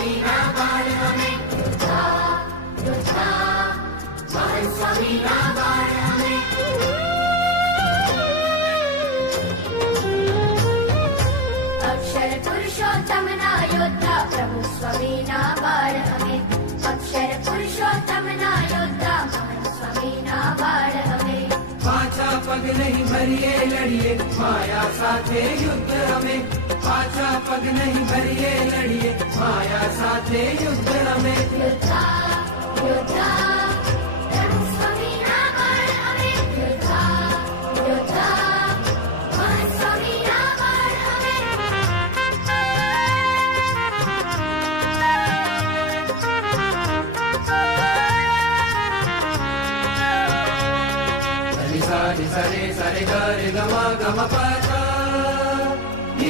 સ્વામીના બાળ અમે મહંત સ્વામીના બાળ અમે અક્ષર પુરુષોત્તમના યોદ્ધા પ્રભુ સ્વામીના બાળ અમે અક્ષર પુરુષોત્તમના યોદ્ધા મહંત સ્વામીના બાળ અમે પાછા પગ નહીં ભરીએ લડીએ માયા સાથે યુદ્ધ અમે પાછા પગ નહીં ભરીએ લડીએ માયા સાથે યુદ્ધ અમે યોદ્ધા યોદ્ધા પ્રભુ સ્વામીના બાળ અમે યોદ્ધા યોદ્ધા મહંત સ્વામીના બાળ અમે સરે સરે સરે ગરે ગમ ગમ પદ